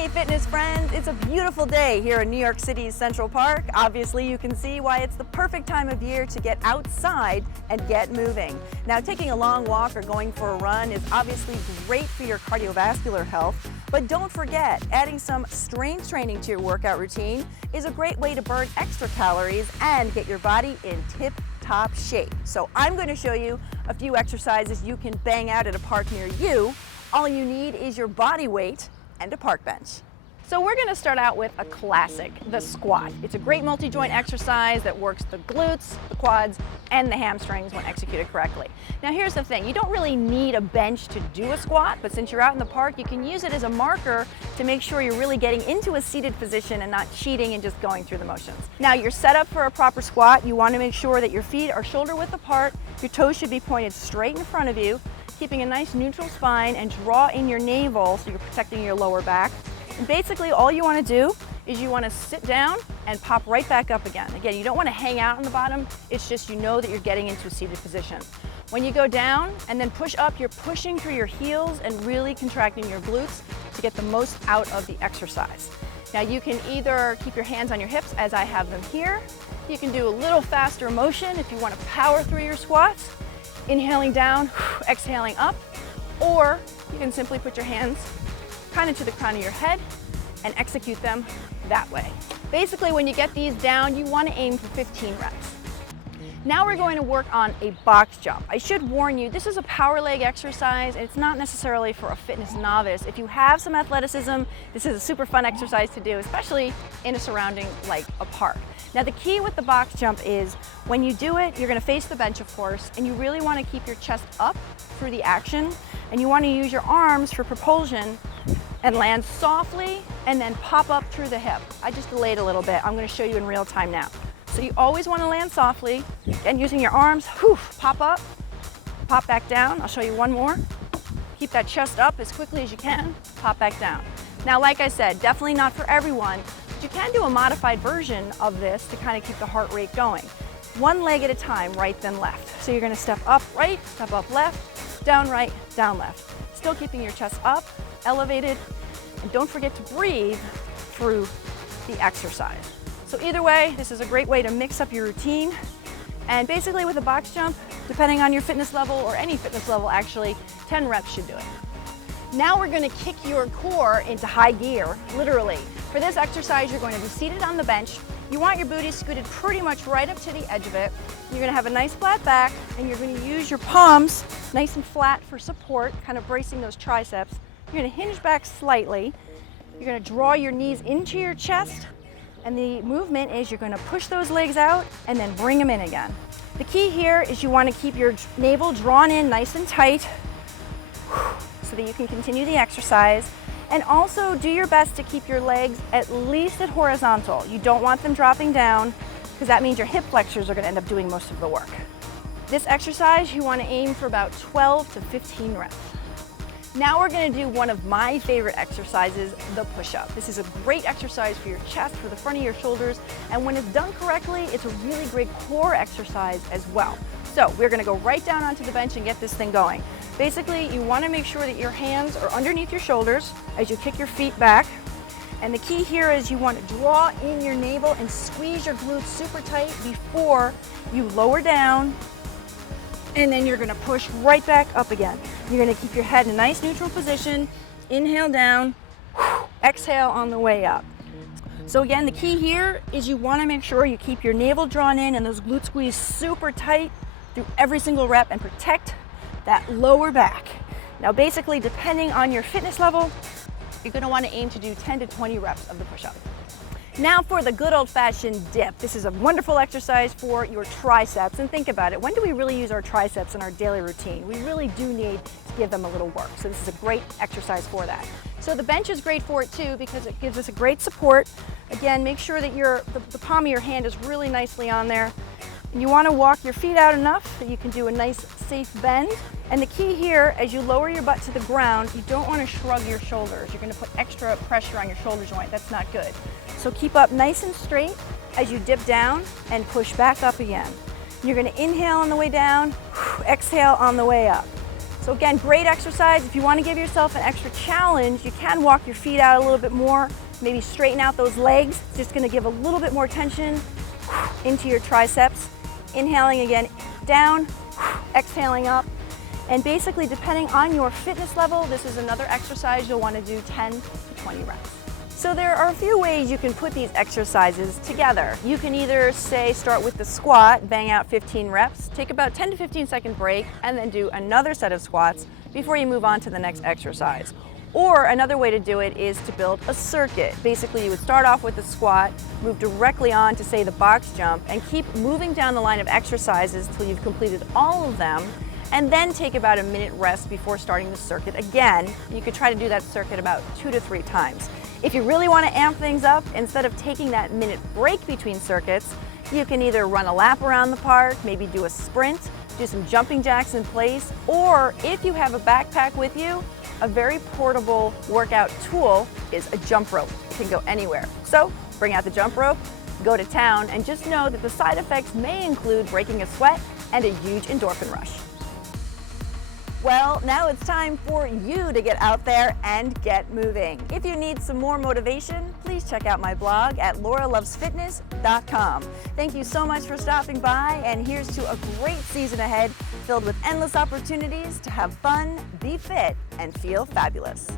Hey fitness friends, it's a beautiful day here in New York City's Central Park. Obviously you can see why it's the perfect time of year to get outside and get moving. Now taking a long walk or going for a run is obviously great for your cardiovascular health, but don't forget, adding some strength training to your workout routine is a great way to burn extra calories and get your body in tip-top shape. So I'm going to show you a few exercises you can bang out at a park near you. All you need is your body weight and a park bench. So we're going to start out with a classic, the squat. It's a great multi-joint exercise that works the glutes, the quads, and the hamstrings when executed correctly. Now here's the thing, you don't really need a bench to do a squat, but since you're out in the park, you can use it as a marker to make sure you're really getting into a seated position and not cheating and just going through the motions. Now you're set up for a proper squat. You want to make sure that your feet are shoulder width apart, your toes should be pointed straight in front of you, keeping a nice neutral spine, and draw in your navel so you're protecting your lower back. And basically all you want to do is you want to sit down and pop right back up again. Again, you don't want to hang out on the bottom, it's just you know that you're getting into a seated position. When you go down and then push up, you're pushing through your heels and really contracting your glutes to get the most out of the exercise. Now you can either keep your hands on your hips as I have them here, you can do a little faster motion if you want to power through your squats, inhaling down, exhaling up, or you can simply put your hands kind of to the crown of your head and execute them that way. Basically, when you get these down, you want to aim for 15 reps. Now we're going to work on a box jump. I should warn you, this is a power leg exercise, and it's not necessarily for a fitness novice. If you have some athleticism, this is a super fun exercise to do, especially in a surrounding like a park. Now the key with the box jump is when you do it, you're going to face the bench, of course, and you really want to keep your chest up through the action, and you want to use your arms for propulsion and land softly and then pop up through the hip. I just delayed a little bit. I'm going to show you in real time now. So you always want to land softly and using your arms, pop up, pop back down. I'll show you one more. Keep that chest up as quickly as you can, pop back down. Now, like I said, definitely not for everyone, but you can do a modified version of this to kind of keep the heart rate going. One leg at a time, right then left. So you're going to step up right, step up left, down right, down left. Still keeping your chest up, elevated, and don't forget to breathe through the exercise. So either way, this is a great way to mix up your routine. And basically with a box jump, depending on your fitness level or any fitness level actually, 10 reps should do it. Now we're going to kick your core into high gear, literally. For this exercise, you're going to be seated on the bench. You want your booty scooted pretty much right up to the edge of it. You're going to have a nice flat back, and you're going to use your palms nice and flat for support, kind of bracing those triceps. You're going to hinge back slightly. You're going to draw your knees into your chest, and the movement is you're going to push those legs out and then bring them in again. The key here is you want to keep your navel drawn in nice and tight so that you can continue the exercise. And also do your best to keep your legs at least at horizontal. You don't want them dropping down because that means your hip flexors are going to end up doing most of the work. This exercise, you want to aim for about 12 to 15 reps. Now we're going to do one of my favorite exercises, the push-up. This is a great exercise for your chest, for the front of your shoulders, and when it's done correctly, it's a really great core exercise as well. So we're going to go right down onto the bench and get this thing going. Basically, you want to make sure that your hands are underneath your shoulders as you kick your feet back. And the key here is you want to draw in your navel and squeeze your glutes super tight before you lower down, and then you're going to push right back up again. You're going to keep your head in a nice neutral position, inhale down, exhale on the way up. So again, the key here is you want to make sure you keep your navel drawn in and those glutes squeezed super tight through every single rep and protect that lower back. Now basically, depending on your fitness level, you're going to want to aim to do 10 to 20 reps of the push-up. Now for the good old-fashioned dip. This is a wonderful exercise for your triceps. And think about it, when do we really use our triceps in our daily routine? We really do need to give them a little work. So this is a great exercise for that. So the bench is great for it too because it gives us a great support. Again, make sure that the palm of your hand is really nicely on there. And you want to walk your feet out enough that you can do a nice safe bend. And the key here, as you lower your butt to the ground, you don't want to shrug your shoulders. You're going to put extra pressure on your shoulder joint. That's not good. So keep up nice and straight as you dip down and push back up again. You're going to inhale on the way down, exhale on the way up. So again, great exercise. If you want to give yourself an extra challenge, you can walk your feet out a little bit more, maybe straighten out those legs. It's just going to give a little bit more tension into your triceps. Inhaling again, down, exhaling up. And basically, depending on your fitness level, this is another exercise you'll want to do 10 to 20 reps. So there are a few ways you can put these exercises together. You can either say start with the squat, bang out 15 reps, take about 10 to 15 second break, and then do another set of squats before you move on to the next exercise. Or another way to do it is to build a circuit. Basically, you would start off with the squat, move directly on to say the box jump, and keep moving down the line of exercises till you've completed all of them, and then take about a minute rest before starting the circuit again. You could try to do that circuit about 2 to 3 times. If you really want to amp things up, instead of taking that minute break between circuits, you can either run a lap around the park, maybe do a sprint, do some jumping jacks in place, or if you have a backpack with you, a very portable workout tool is a jump rope. It can go anywhere. So bring out the jump rope, go to town, and just know that the side effects may include breaking a sweat and a huge endorphin rush. Well, now it's time for you to get out there and get moving. If you need some more motivation, please check out my blog at lauralovesfitness.com. Thank you so much for stopping by, and here's to a great season ahead filled with endless opportunities to have fun, be fit, and feel fabulous.